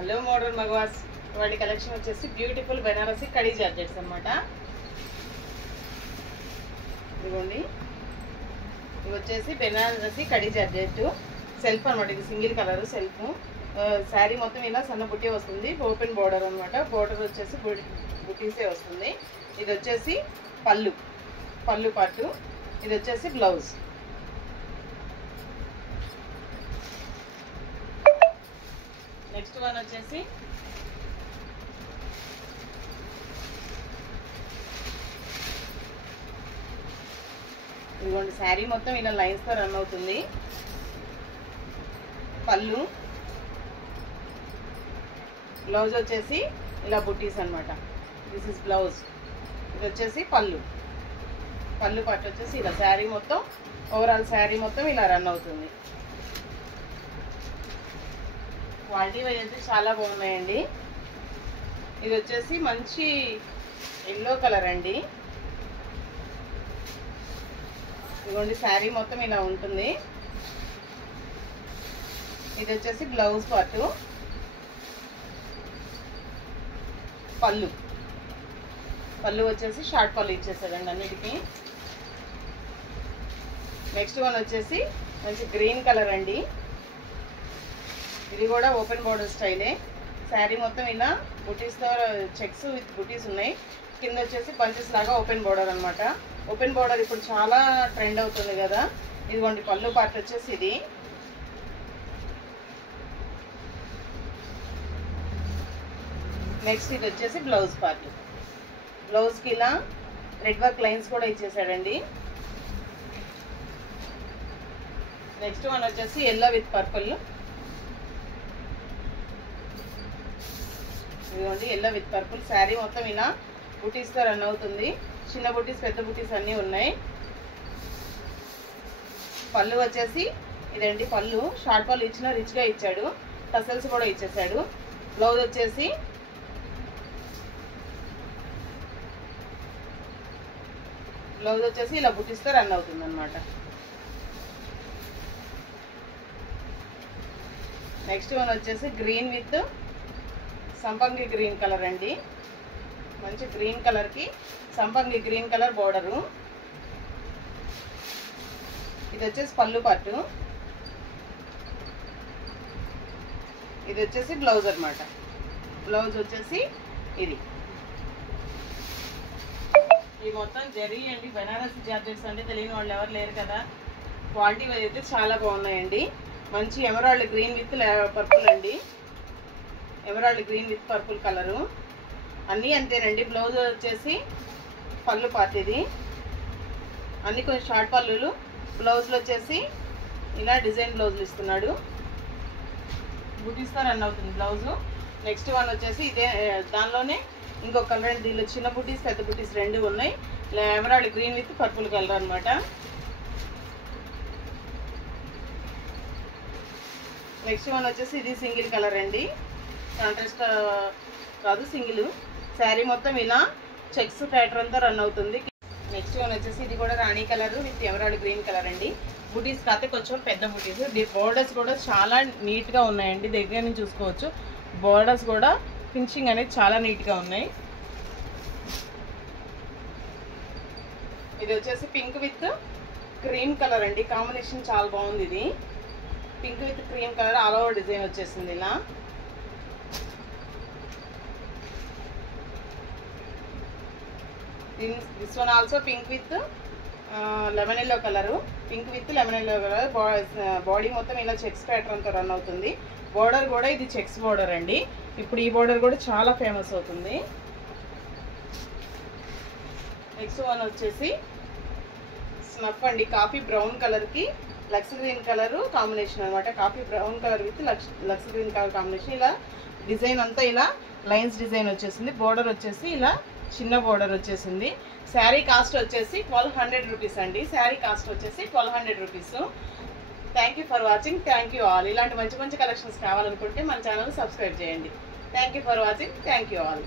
Hello modern మగవాస్ వాటి collection వచ్చేసి beautiful Banarasi khadi georgettes అన్నమాట. ఇదిగోండి, ఇవి వచ్చేసి బెనారసి కడీ జార్జెట్ సెల్ఫ్ అనమాట. ఇది సింగిల్ కలర్ సెల్ఫ్. శారీ మొత్తం ఇలా సన్న బుట్టి వస్తుంది, ఓపెన్ బోర్డర్ అనమాట. బోర్డర్ వచ్చేసి బుట్టీసే వస్తుంది. ఇది వచ్చేసి పళ్ళు పాటు. ఇది వచ్చేసి బ్లౌజ్. నెక్స్ట్ వన్ వచ్చేసి ఇదిగోండి, శారీ మొత్తం ఇలా లైన్స్ తో రన్ అవుతుంది. పళ్ళు, బ్లౌజ్ వచ్చేసి ఇలా బుట్టీస్ అనమాట. This is blouse. ఇది వచ్చేసి పళ్ళు పార్ట్ వచ్చేసి ఇలా శారీ మొత్తం, ఓవరాల్ శారీ మొత్తం ఇలా రన్ అవుతుంది. క్వాలిటీ వైజ్ అయితే చాలా బాగున్నాయండి. ఇది వచ్చేసి మంచి ఎల్లో కలర్ అండి. ఇదిగోండి, శారీ మొత్తం ఇలా ఉంటుంది. ఇది వచ్చేసి బ్లౌజ్ పార్ట్. పళ్ళు వచ్చేసి షార్ట్ పళ్ళు ఇచ్చేసాడండి అన్నిటికీ. నెక్స్ట్ వన్ వచ్చేసి మంచి గ్రీన్ కలర్ అండి. ఇది కూడా ఓపెన్ బోర్డర్ స్టైలే. శారీ మొత్తం ఇలా బుటీస్తో చెక్స్ విత్ బుటీస్ ఉన్నాయి. కింద వచ్చేసి బంచెస్ లాగా ఓపెన్ బోర్డర్ అనమాట. ఓపెన్ బోర్డర్ ఇప్పుడు చాలా ట్రెండ్ అవుతుంది కదా. ఇదిగోండి, పళ్ళు పార్ట్ వచ్చేసి ఇది. నెక్స్ట్ ఇది వచ్చేసి బ్లౌజ్ పార్ట్. బ్లౌజ్కి ఇలా రెడ్ వర్క్ లైన్స్ కూడా ఇచ్చేసాడండి. నెక్స్ట్ వన్ వచ్చేసి ఎల్లో విత్ పర్పుల్. ఇదిగోండి, ఎల్లో విత్ పర్పుల్. శారీ మొత్తం ఇలా బుటీస్తో రన్ అవుతుంది. చిన్న బుటీస్, పెద్ద బుటీస్ అన్నీ ఉన్నాయి. పళ్ళు వచ్చేసి ఇదండి. పళ్ళు షార్ట్ పళ్ళు ఇచ్చిన రిచ్గా ఇచ్చాడు. టసల్స్ కూడా ఇచ్చేసాడు. బ్లౌజ్ వచ్చేసి ఇలా బుటీస్తో రన్ అవుతుంది అనమాట. నెక్స్ట్ వన్ వచ్చేసి గ్రీన్ విత్ సంపంగి గ్రీన్ కలర్ అండి. మంచి గ్రీన్ కలర్కి సంపంగి గ్రీన్ కలర్ బోర్డరు. ఇది వచ్చేసి పళ్ళు పార్టు. ఇది వచ్చేసి బ్లౌజ్ అనమాట. బ్లౌజ్ వచ్చేసి ఇది. ఈ మొత్తం జరీ అండి. బెనారసి జార్జెట్స్ అంటే తెలియని వాళ్ళు ఎవరు లేరు కదా. క్వాలిటీ అయితే చాలా బాగున్నాయండి. మంచి ఎమరాల్డ్ గ్రీన్ విత్ పర్పుల్ అండి. Emerald green with purple colour. అన్నీ అంతేనండి. బ్లౌజ్ వచ్చేసి పళ్ళు పార్ట్ ఇది. అన్నీ కొంచెం షార్ట్ పళ్ళులు. బ్లౌజ్లో వచ్చేసి ఇలా డిజైన్ బ్లౌజులు ఇస్తున్నాడు. బుటీస్తో రన్ అవుతుంది బ్లౌజు. నెక్స్ట్ వన్ వచ్చేసి ఇదే దానిలోనే ఇంకొక కలర్. దీనిలో చిన్న బుటీస్, పెద్ద బుటీస్ రెండు ఉన్నాయి. Emerald green with purple colour అనమాట. నెక్స్ట్ వన్ వచ్చేసి ఇది సింగిల్ కలర్ అండి. కాంట్రాస్ట్ కాదు, సింగిల్. శారీ మొత్తం ఇలా చెక్స్ ప్యాటర్న్తో రన్ అవుతుంది. నెక్స్ట్ వన్ వచ్చేసి ఇది కూడా rani colour with emerald green colour అండి. బుటీస్ కాకపోతే కొంచెం పెద్ద బుటీస్. బోర్డర్స్ కూడా చాలా నీట్గా ఉన్నాయండి. దగ్గర నుంచి చూసుకోవచ్చు. బోర్డర్స్ కూడా ఫినిషింగ్ అనేది చాలా నీట్గా ఉన్నాయి. ఇది వచ్చేసి పింక్ విత్ క్రీమ్ కలర్ అండి. కాంబినేషన్ చాలా బాగుంది. ఇది pink with cream colour all over design వచ్చేసింది ఇలా. This one also pink with lemon yellow colour. Pink with lemon yellow colour. Body మొత్తం ఇలా చెక్స్ ప్యాటర్న్తో రన్ అవుతుంది. బోర్డర్ కూడా ఇది చెక్స్ బోర్డర్ అండి. ఇప్పుడు ఈ బోర్డర్ కూడా చాలా ఫేమస్ అవుతుంది. నెక్స్ట్ వన్ వచ్చేసి స్నఫ్ అండి. కాఫీ బ్రౌన్ కలర్కి లక్స్ గ్రీన్ కలర్ కాంబినేషన్ అనమాట. Coffee brown colour with lux green colour combination. ఇలా డిజైన్ అంతా ఇలా లైన్స్ డిజైన్ వచ్చేసింది. బోర్డర్ వచ్చేసి ఇలా చిన్న బోర్డర్ వచ్చేసింది. శారీ కాస్ట్ వచ్చేసి 1200 రూపీస్ అండి. శారీ కాస్ట్ వచ్చేసి 1200 rupees. Thank you for watching. Thank you all. ఇలాంటి మంచి మంచి కలెక్షన్స్ కావాలనుకుంటే మన ఛానల్ సబ్స్క్రైబ్ చేయండి. Thank you for watching. Thank you all.